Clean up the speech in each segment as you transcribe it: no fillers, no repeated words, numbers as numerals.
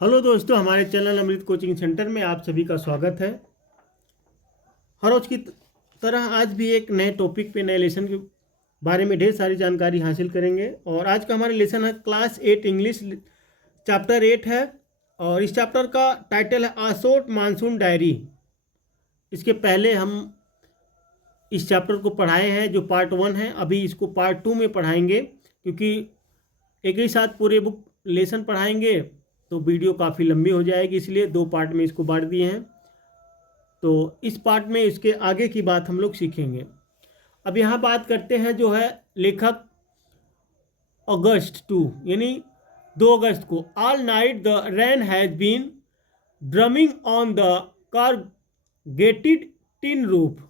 Hello दोस्तों, हमारे channel अमृत coaching centre में आप सभी का स्वागत है। हर रोज की तरह आज भी एक नए टॉपिक पे नए लेसन के बारे में ढेर सारी जानकारी हासिल करेंगे। और आज का हमारा लेसन है क्लास 8 इंग्लिश चैप्टर 8 है। और इस चैप्टर का टाइटल है आ शॉर्ट मानसून डायरी। इसके पहले हम इस चैप्टर को पढ़ाए हैं जो पार्ट 1 है। अभी इसको पार्ट 2 में पढ़ाएंगे, क्योंकि एक ही साथ पूरे बुक लेसन पढ़ाएंगे तो वीडियो काफ़ी लंबी हो जाएगी, इसलिए 2 पार्ट में इसको बांट दिए हैं। तो इस पार्ट में इसके आगे की बात हम लोग सीखेंगे। अब यहाँ बात करते हैं जो है लेखक अगस्त 2 यानी 2 अगस्त को। All night the rain has been drumming on the corrugated tin roof.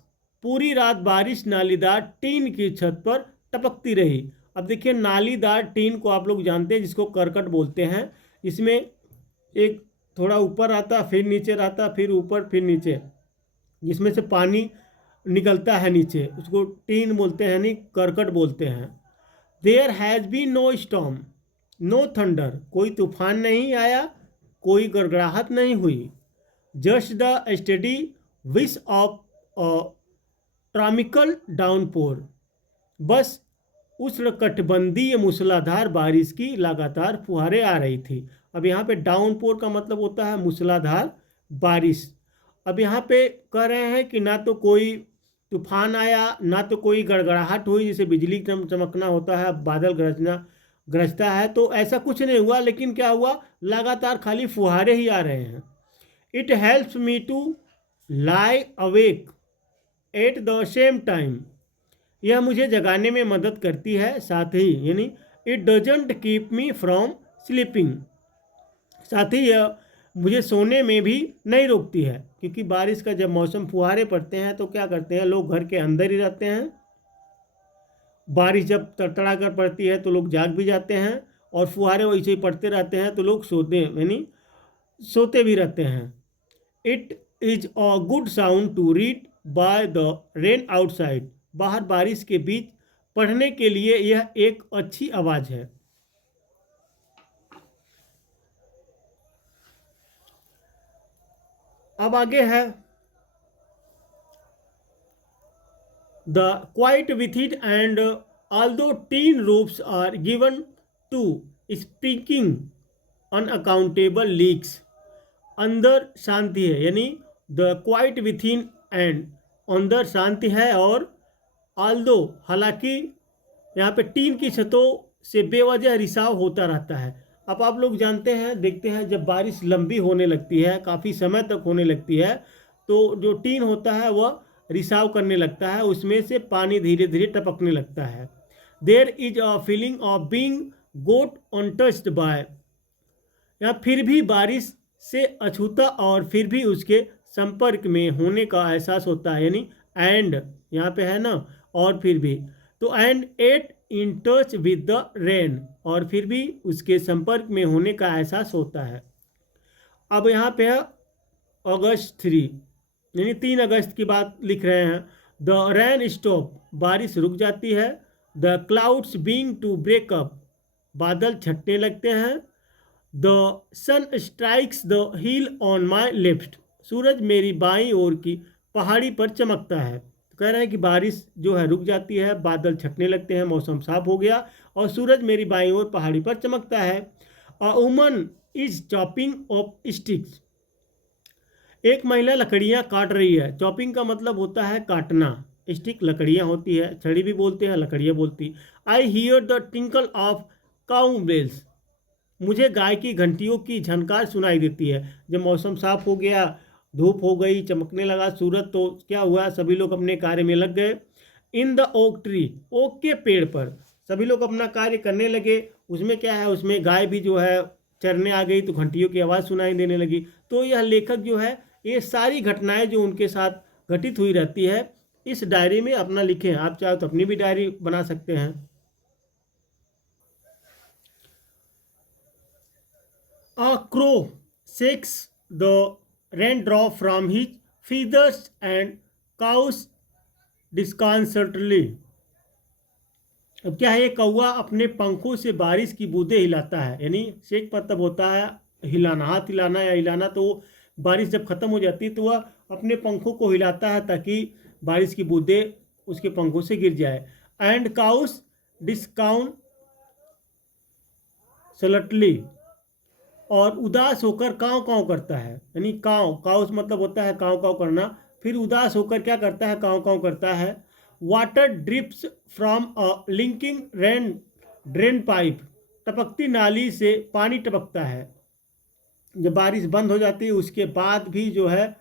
पूरी रात बारिश नालीदार टीन की छत पर टपकती रही। अब देखिए, नालीदार टीन को आप लोग जानते हैं, जिसको करकट बोलते हैं। इसमें एक थोड़ा ऊपर आता, फिर नीचे रहता, फिर ऊपर, फिर नीचे, जिसमें से पानी निकलता है नीचे, उसको टीन बोलते हैं, नहीं करकट बोलते हैं। There has been no storm, no thunder. कोई तूफान नहीं आया, कोई गड़गड़ाहट नहीं हुई। Just the steady swish of tropical downpour. बस उष्णकटिबंधीय मूसलाधार बारिश की लगातार फुहारें आ रही थी। अब यहाँ पे डाउनपोर का मतलब होता है मूसलाधार बारिश। अब यहाँ पे कह रहे हैं कि ना तो कोई तूफान आया, ना तो कोई गड़गड़ाहट हुई, जैसे बिजली चमकना होता है, बादल गरजता है, तो ऐसा कुछ नहीं हुआ। लेकिन क्या हुआ, लगातार खाली फुहारे ही आ रहे हैं। It helps me to lie awake at the same time. यह मुझे जगाने में मदद करती है, साथ ही यानी it doesn't keep me from sleeping. साथ ही यह मुझे सोने में भी नहीं रोकती है, क्योंकि बारिश का जब मौसम फुहारे पड़ते हैं तो क्या करते हैं, लोग घर के अंदर ही रहते हैं। बारिश जब तड़तड़ा कर पड़ती है तो लोग जाग भी जाते हैं, और फुहारे वैसे ही पड़ते रहते हैं तो लोग सोते भी रहते हैं। It is a good sound to read by the rain outside. बाहर बारिश के बीच पढ़ने के लिए यह एक अच्छी आवाज़ है। अब आगे है the quiet with it and although tin roofs are given to speaking unaccountable leaks. अंदर शांति है, यानी the quiet within and अंदर शांति है, और ऑल्दो हालांकि यहाँ पे टीन की छतों से बेवजह रिसाव होता रहता है। अब आप लोग जानते हैं, देखते हैं, जब बारिश लंबी होने लगती है, काफ़ी समय तक होने लगती है, तो जो टीन होता है वह रिसाव करने लगता है, उसमें से पानी धीरे धीरे टपकने लगता है। There is a feeling of being got untouched by. या फिर भी बारिश से अछूता और फिर भी उसके संपर्क में होने का एहसास होता है, यानी एंड यहाँ पे है ना, और फिर भी, तो and yet in touch with the rain, और फिर भी उसके संपर्क में होने का एहसास होता है। अब यहाँ पे है अगस्त 3 यानी 3 अगस्त की बात लिख रहे हैं। द रेन स्टॉप, बारिश रुक जाती है। The clouds being to break up, बादल छटने लगते हैं। The sun strikes the hill on my left, सूरज मेरी बाईं ओर की पहाड़ी पर चमकता है। तो कह रहे हैं कि बारिश जो है रुक जाती है, बादल छटने लगते हैं, मौसम साफ हो गया, और सूरज मेरी बाईं ओर पहाड़ी पर चमकता है। A woman is chopping of sticks, एक महिला लकड़ियाँ काट रही है। चॉपिंग का मतलब होता है काटना, स्टिक लकड़ियाँ होती है, छड़ी भी बोलते हैं, लकड़ियाँ बोलती। I hear the tinkle of cow bells, मुझे गाय की घंटियों की झनकार सुनाई देती है। जब मौसम साफ हो गया, धूप हो गई, चमकने लगा सूरज, तो क्या हुआ, सभी लोग अपने कार्य में लग गए। In the oak tree, oak के पेड़ पर सभी लोग अपना कार्य करने लगे। उसमें क्या है, उसमें गाय भी जो है चरने आ गई, तो घंटियों की आवाज़ सुनाई देने लगी। तो यह लेखक जो है, ये सारी घटनाएं जो उनके साथ घटित हुई रहती है, इस डायरी में अपना लिखे हैं। आप चाहो तो अपनी भी डायरी बना सकते हैं। A crow shakes the raindrop from his feathers and cows disconcertedly। अब क्या है, ये कौवा अपने पंखों से बारिश की बूंदें हिलाता है, यानी शेक मतलब होता है हिलाना, हाथ हिलाना या हिलाना, तो बारिश जब ख़त्म हो जाती है तो वह अपने पंखों को हिलाता है ताकि बारिश की बूंदें उसके पंखों से गिर जाए। एंड काउस डिस्काउंट सलटली, और उदास होकर काव काव करता है, यानी काव काउस मतलब होता है काव काव करना। फिर उदास होकर क्या करता है, काव काव करता है। Water drips from a leaking rain drain pipe, टपकती नाली से पानी टपकता है। जब बारिश बंद हो जाती है उसके बाद भी जो है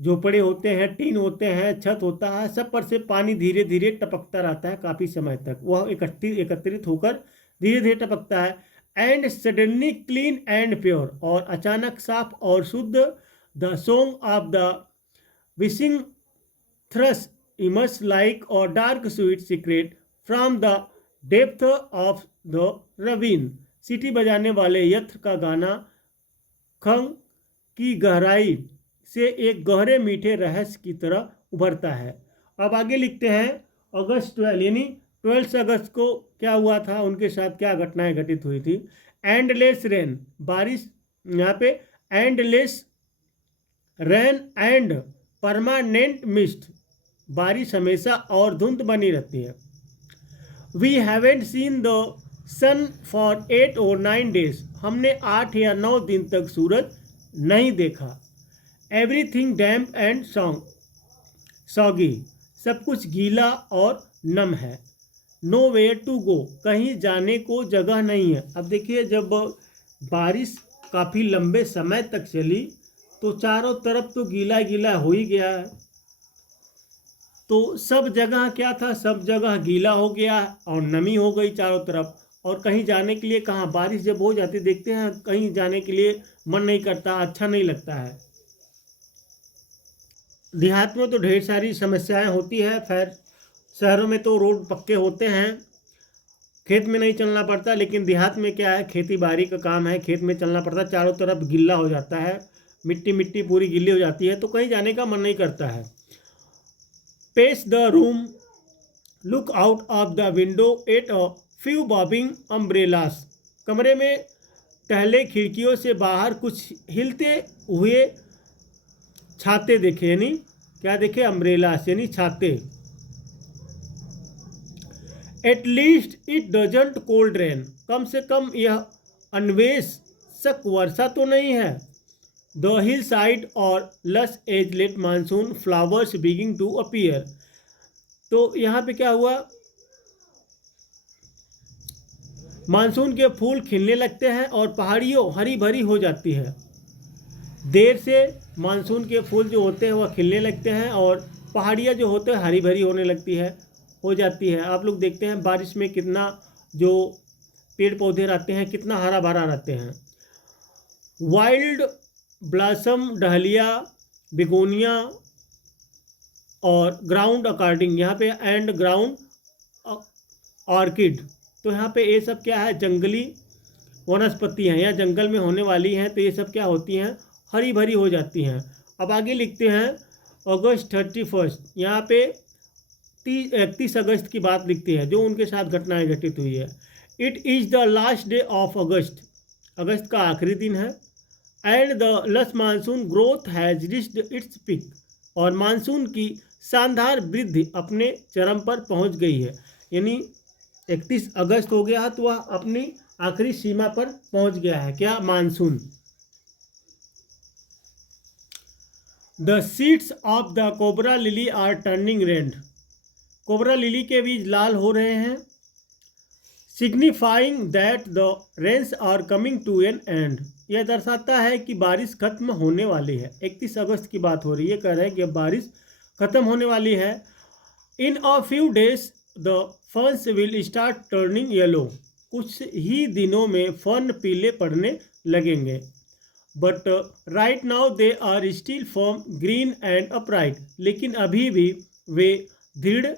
झोपड़े होते हैं, टीन होते हैं, छत होता है, सब पर से पानी धीरे धीरे टपकता रहता है काफ़ी समय तक, वह एकत्रित होकर धीरे धीरे टपकता है। And suddenly clean and pure, और अचानक साफ और शुद्ध। The song of the whistling thrush emerges like or dark sweet secret from the depth of the ravine, सीटी बजाने वाले यत्र का गाना खंग की गहराई से एक गहरे मीठे रहस्य की तरह उभरता है। अब आगे लिखते हैं अगस्त 12, यानी 12 अगस्त को क्या हुआ था, उनके साथ क्या घटनाएं घटित हुई थी। एंडलेस रेन, बारिश, यहाँ पे endless rain and permanent mist, बारिश हमेशा और धुंध बनी रहती है। We haven't seen the sun for 8 और 9 डेज, हमने 8 या 9 दिन तक सूरज नहीं देखा। एवरीथिंग डैम्प एंड सॉगी, सब कुछ गीला और नम है। नो वेयर टू गो, कहीं जाने को जगह नहीं है। अब देखिए जब बारिश काफ़ी लंबे समय तक चली तो चारों तरफ तो गीला गीला हो ही गया है, तो सब जगह क्या था, सब जगह गीला हो गया और नमी हो गई चारों तरफ। और कहीं जाने के लिए कहाँ, बारिश जब हो जाती देखते हैं कहीं जाने के लिए मन नहीं करता, अच्छा नहीं लगता है। देहात में तो ढेर सारी समस्याएं होती है, खैर शहरों में तो रोड पक्के होते हैं, खेत में नहीं चलना पड़ता, लेकिन देहात में क्या है, खेती बाड़ी का काम है, खेत में चलना पड़ता है, चारों तरफ गिल्ला हो जाता है, मिट्टी मिट्टी पूरी गिल्ली हो जाती है, तो कहीं जाने का मन नहीं करता है। Pace the room, look out of the window at a few bobbing umbrellas, कमरे में टहले, खिड़कियों से बाहर कुछ हिलते हुए छाते देखे, यानी क्या देखे, अम्ब्रेलास यानी छाते। At least it doesn't cold rain, कम से कम यह अन्वेषक वर्षा तो नहीं है। द हिल साइड और lush as late monsoon flowers begin to appear, तो यहाँ पे क्या हुआ, मानसून के फूल खिलने लगते हैं और पहाड़ियों हरी भरी हो जाती है। देर से मानसून के फूल जो होते हैं वह खिलने लगते हैं और पहाड़ियाँ जो होते हैं हरी भरी होने लगती है, हो जाती है। आप लोग देखते हैं बारिश में कितना जो पेड़ पौधे रहते हैं कितना हरा भरा रहते हैं। वाइल्ड ब्लॉसम, डहलिया, बिगोनिया और ग्राउंड अकॉर्डिंग, यहाँ पे एंड ग्राउंड ऑर्किड, तो यहाँ पे ये सब क्या है, जंगली वनस्पति हैं या जंगल में होने वाली हैं, तो ये सब क्या होती हैं, हरी भरी हो जाती हैं। अब आगे लिखते हैं अगस्त 31, यहाँ पे 31 अगस्त की बात लिखती है जो उनके साथ घटनाएं घटित हुई है। It is the last day of August, अगस्त का आखिरी दिन है। And the lush monsoon growth has reached its peak, और मानसून की शानदार वृद्धि अपने चरम पर पहुंच गई है, यानी 31 अगस्त हो गया है तो वह अपनी आखिरी सीमा पर पहुंच गया है, क्या, monsoon. The seeds of the cobra lily are turning red, cobra lily के बीज लाल हो रहे हैं। Signifying that the rains are coming to an end, यह दर्शाता है कि बारिश खत्म होने वाली है। 31 अगस्त की बात हो रही है, कह रहे हैं कि अब बारिश खत्म होने वाली है। In a few days the ferns will start turning yellow, कुछ ही दिनों में फर्न पीले पड़ने लगेंगे। But right now they are still firm green and upright, लेकिन अभी भी वे दृढ़,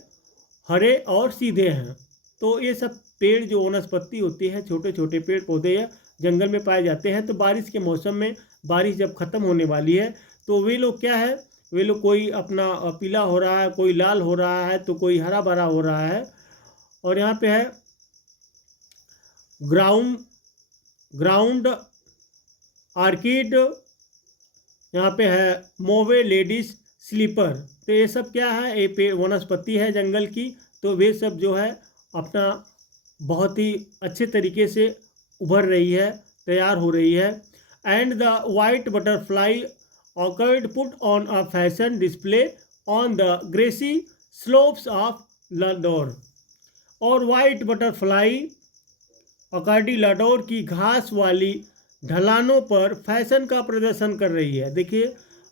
हरे और सीधे हैं। तो ये सब पेड़ जो वनस्पति होती है, छोटे छोटे पेड़ पौधे या जंगल में पाए जाते हैं, तो बारिश के मौसम में बारिश जब ख़त्म होने वाली है तो वे लोग क्या है, वे लोग कोई अपना पीला हो रहा है, कोई लाल हो रहा है, तो कोई हरा भरा हो रहा है। और यहाँ पे है ग्राउंड आर्किड, यहाँ पे है मोवे लेडीज स्लीपर। तो ये सब क्या है, ये पेड़ वनस्पति है जंगल की। तो वे सब जो है अपना बहुत ही अच्छे तरीके से उभर रही है, तैयार हो रही है। एंड द वाइट बटरफ्लाई ऑकर्ड put on a fashion display on the grassy slopes of Landour. और वाइट बटरफ्लाई अकार्डी लाडोर की घास वाली ढलानों पर फैशन का प्रदर्शन कर रही है। देखिए,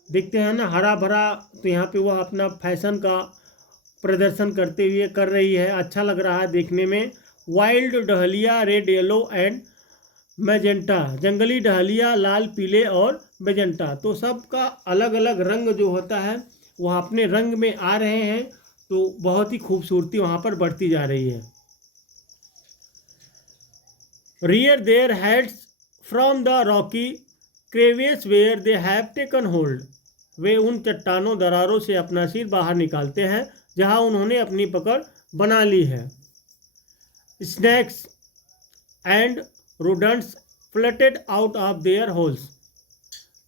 देखते हैं ना, हरा भरा। तो यहाँ पे वह अपना फैशन का प्रदर्शन करते हुए कर रही है, अच्छा लग रहा है देखने में। Wild dahlia red yellow and magenta, जंगली डहलिया लाल पीले और मैजेंटा। तो सबका अलग अलग रंग जो होता है वह अपने रंग में आ रहे हैं। तो बहुत ही खूबसूरती वहाँ पर बढ़ती जा रही है। rear their heads from the rocky crevice where they have taken hold। वे उन चट्टानों दरारों से अपना सिर बाहर निकालते हैं जहां उन्होंने अपनी पकड़ बना ली है। Snacks and rodents fluttered out of their holes।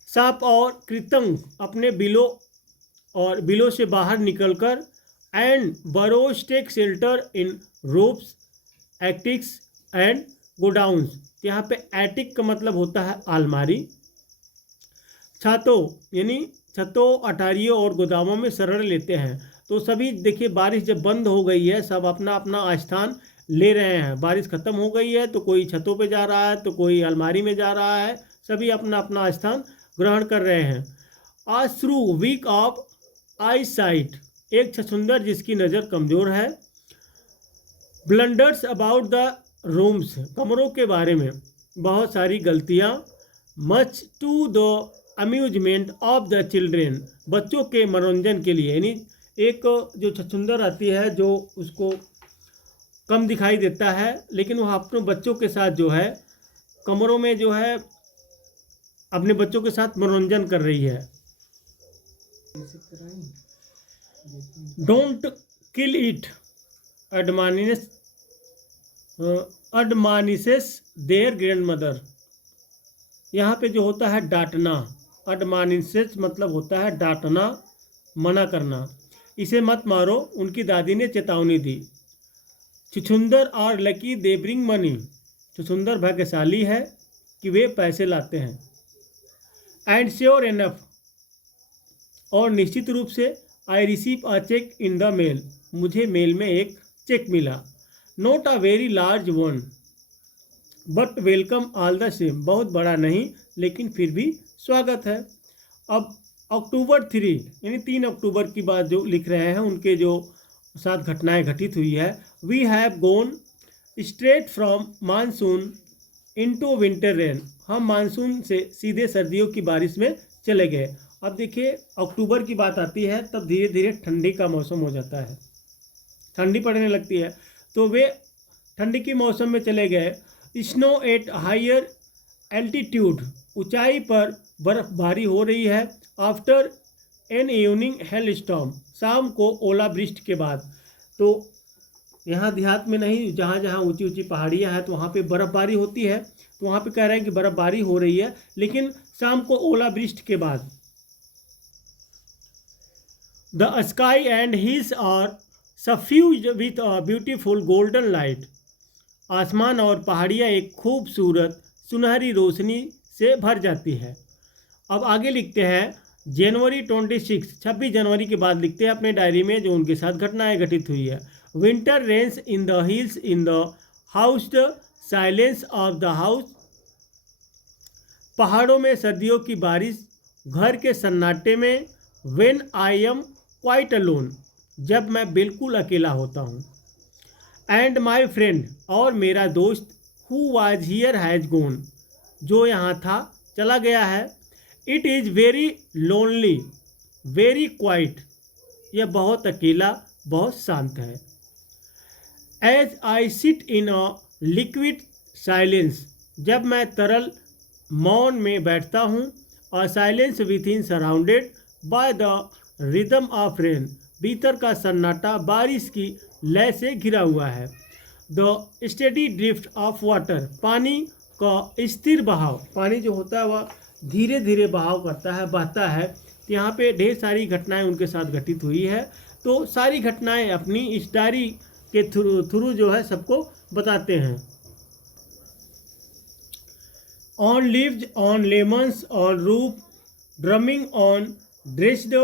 सांप और कृतंग अपने बिलों से बाहर निकलकर and burrows take shelter in roofs, attics and godowns. यहाँ पे एटिक का मतलब होता है अलमारी। छतों यानी छतों, अटारियों और गोदामों में शरण लेते हैं। तो सभी देखिए, बारिश जब बंद हो गई है, सब अपना अपना स्थान ले रहे हैं। बारिश खत्म हो गई है तो कोई छतों पे जा रहा है, तो कोई अलमारी में जा रहा है। सभी अपना अपना स्थान ग्रहण कर रहे हैं। आज shrew weak of eyesight, एक छछुंदर जिसकी नज़र कमज़ोर है। ब्लंडर्स अबाउट द रूम्स, कमरों के बारे में बहुत सारी गलतियाँ। Much to the amusement of the children, बच्चों के मनोरंजन के लिए। यानी एक जो छछुंदर आती है जो उसको कम दिखाई देता है, लेकिन वह अपने बच्चों के साथ जो है कमरों में जो है अपने बच्चों के साथ मनोरंजन कर रही है। Don't kill it admonishes their grandmother. यहाँ पे जो होता है डांटना, अडमानिसेस मतलब होता है डांटना, मना करना। इसे मत मारो, उनकी दादी ने चेतावनी दी। छुछुंदर और लकी दे ब्रिंग मनी, छुछुंदर भाग्यशाली है कि वे पैसे लाते हैं। एंड श्योर एनफ, और निश्चित रूप से, I receive a cheque in the mail, मुझे मेल में एक चेक मिला। Not a very large one but welcome all the same, बहुत बड़ा नहीं लेकिन फिर भी स्वागत है। अब अक्टूबर 3 यानी 3 अक्टूबर की बात जो लिख रहे हैं, उनके जो साथ घटनाएं घटित हुई है। We have gone straight from monsoon into winter rain, हम मानसून से सीधे सर्दियों की बारिश में चले गए। अब देखिए, अक्टूबर की बात आती है तब धीरे धीरे ठंडी का मौसम हो जाता है, ठंडी पड़ने लगती है। तो वे ठंडी के मौसम में चले गए। स्नो एट हायर एल्टीट्यूड, ऊंचाई पर बर्फबारी हो रही है। After an evening hello storm, शाम को ओलावृष्टि के बाद। तो यहाँ देहात में नहीं, जहाँ जहाँ ऊंची ऊंची पहाड़ियाँ हैं तो वहाँ पे बर्फबारी होती है। तो वहाँ पे कह रहे हैं कि बर्फबारी हो रही है, लेकिन शाम को ओलावृष्टि के बाद। The sky and hills are suffused with a beautiful golden light, आसमान और पहाड़ियाँ एक खूबसूरत सुनहरी रोशनी से भर जाती है। अब आगे लिखते हैं जनवरी 26 जनवरी के बाद लिखते हैं अपने डायरी में जो उनके साथ घटनाएं घटित हुई है। Winter rains in the hills in the house the silence of the house, पहाड़ों में सर्दियों की बारिश घर के सन्नाटे में। When I am quite alone, जब मैं बिल्कुल अकेला होता हूँ। एंड माई फ्रेंड, और मेरा दोस्त, who was here has gone, जो यहाँ था चला गया है। It is very lonely very quiet, यह बहुत अकेला बहुत शांत है। As I sit in a liquid silence, जब मैं तरल मौन में बैठता हूँ। A silence within surrounded by the rhythm of rain, भीतर का सन्नाटा बारिश की लय से घिरा हुआ है। The steady drift of water, पानी का स्थिर बहाव, पानी जो होता है वह धीरे धीरे बहाव करता है, बहता है। तो यहाँ पे ढेर सारी घटनाएं उनके साथ घटित हुई है। तो सारी घटनाएं अपनी इस डायरी के थ्रू जो है सबको बताते हैं। On leaves, on lemons, on roof, drumming on dressed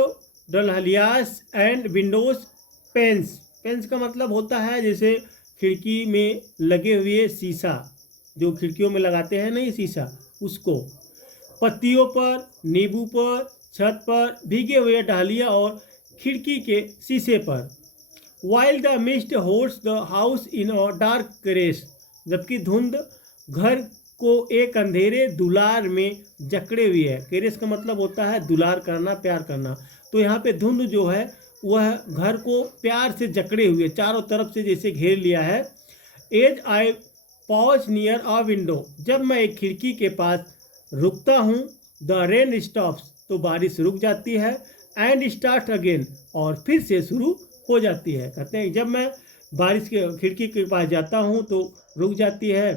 dahlias and windows panes. Panes का मतलब होता है जैसे खिड़की में लगे हुए शीशा, जो खिड़कियों में लगाते हैं ना ये शीशा, उसको। पत्तियों पर, नींबू पर, छत पर भीगे हुए डालिया और खिड़की के शीशे पर। While the mist holds the house in a dark caress, जबकि धुंध घर को एक अंधेरे दुलार में जकड़े हुई है। केरेस का मतलब होता है दुलार करना, प्यार करना। तो यहाँ पे धुंध जो है वह घर को प्यार से जकड़े हुए, चारों तरफ से जैसे घेर लिया है। As I pause near a window, जब मैं एक खिड़की के पास रुकता हूँ, द रेन स्टॉप्स, तो बारिश रुक जाती है। एंड स्टार्ट अगेन, और फिर से शुरू हो जाती है। कहते हैं जब मैं बारिश के खिड़की के पास जाता हूँ तो रुक जाती है,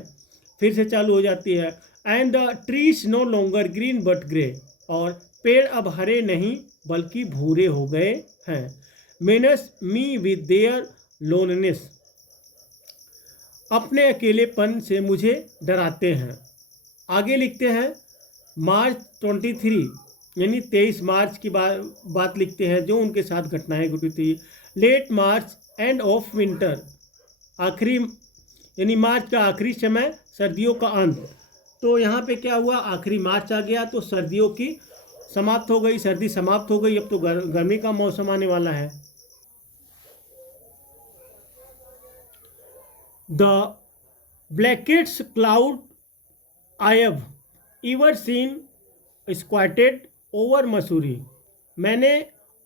फिर से चालू हो जाती है। And the trees no longer green but grey, और पेड़ अब हरे नहीं बल्कि भूरे हो गए हैं। मेनस मी विद देयर लोननेस, अपने अकेलेपन से मुझे डराते हैं। आगे लिखते हैं मार्च 23, यानी 23 मार्च की बात लिखते हैं जो उनके साथ घटनाएं घटी थी। Late March, end of winter, आखिरी यानी मार्च का आखिरी समय, सर्दियों का अंत। तो यहाँ पे क्या हुआ, आखिरी मार्च आ गया तो सर्दियों की समाप्त हो गई, सर्दी समाप्त हो गई। अब तो गर्मी का मौसम आने वाला है। The blackest cloud I have ever seen squatted over Mussoorie, मैंने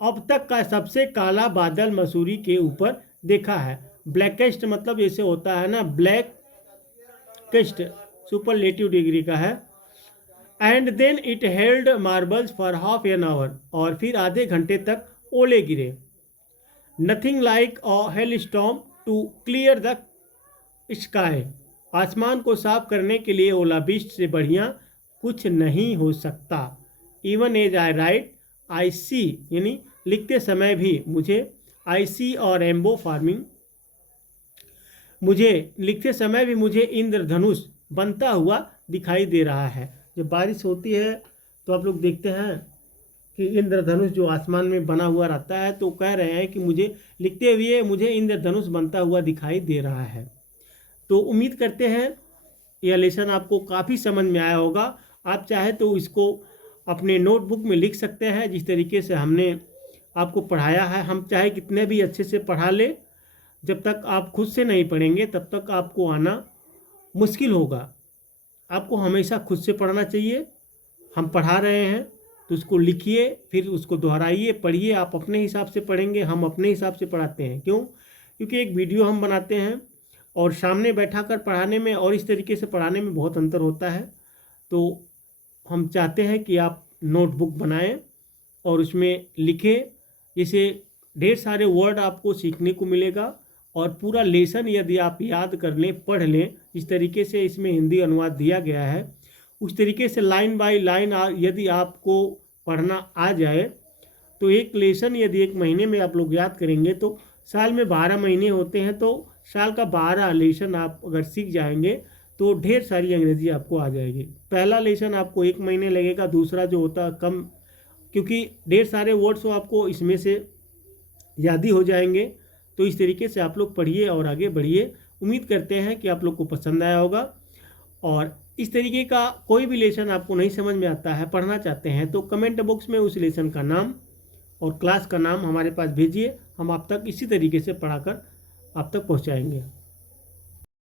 अब तक का सबसे काला बादल मसूरी के ऊपर देखा है। ब्लैकेस्ट मतलब जैसे होता है ना, ब्लैक केस्ट सुपरलेटिव डिग्री का है। And then it held marbles for half an hour, और फिर आधे घंटे तक ओले गिरे। Nothing like a hail storm to clear the sky, आसमान को साफ करने के लिए ओलावृष्टि से बढ़िया कुछ नहीं हो सकता। Even as I write I see, यानी लिखते समय भी मुझे, आई सी और रेनबो फार्मिंग, मुझे लिखते समय भी मुझे इंद्रधनुष बनता हुआ दिखाई दे रहा है। जब बारिश होती है तो आप लोग देखते हैं कि इंद्रधनुष जो आसमान में बना हुआ रहता है, तो कह रहे हैं कि मुझे लिखते हुए मुझे इंद्रधनुष बनता हुआ दिखाई दे रहा है। तो उम्मीद करते हैं यह लेसन आपको काफ़ी समझ में आया होगा। आप चाहे तो इसको अपने नोटबुक में लिख सकते हैं, जिस तरीके से हमने आपको पढ़ाया है। हम चाहे कितने भी अच्छे से पढ़ा ले, जब तक आप खुद से नहीं पढ़ेंगे तब तक आपको आना मुश्किल होगा। आपको हमेशा खुद से पढ़ना चाहिए। हम पढ़ा रहे हैं तो उसको लिखिए, फिर उसको दोहराइए, पढ़िए। आप अपने हिसाब से पढ़ेंगे, हम अपने हिसाब से पढ़ाते हैं। क्यों? क्योंकि एक वीडियो हम बनाते हैं और सामने बैठा कर पढ़ाने में और इस तरीके से पढ़ाने में बहुत अंतर होता है। तो हम चाहते हैं कि आप नोटबुक बनाएं और उसमें लिखें, जिससे ढेर सारे वर्ड आपको सीखने को मिलेगा। और पूरा लेसन यदि आप याद कर लें, पढ़ लें, इस तरीके से इसमें हिंदी अनुवाद दिया गया है, उस तरीके से लाइन बाय लाइन यदि आपको पढ़ना आ जाए तो एक लेसन यदि एक महीने में आप लोग याद करेंगे तो साल में 12 महीने होते हैं, तो साल का 12 लेसन आप अगर सीख जाएंगे तो ढेर सारी अंग्रेजी आपको आ जाएगी। पहला लेसन आपको 1 महीने लगेगा, दूसरा जो होता है कम, क्योंकि ढेर सारे वर्ड्स आपको इसमें से याद ही हो जाएंगे। तो इस तरीके से आप लोग पढ़िए और आगे बढ़िए। उम्मीद करते हैं कि आप लोग को पसंद आया होगा। और इस तरीके का कोई भी लेसन आपको नहीं समझ में आता है, पढ़ना चाहते हैं, तो कमेंट बॉक्स में उस लेसन का नाम और क्लास का नाम हमारे पास भेजिए। हम आप तक इसी तरीके से पढ़ाकर आप तक पहुंचाएंगे।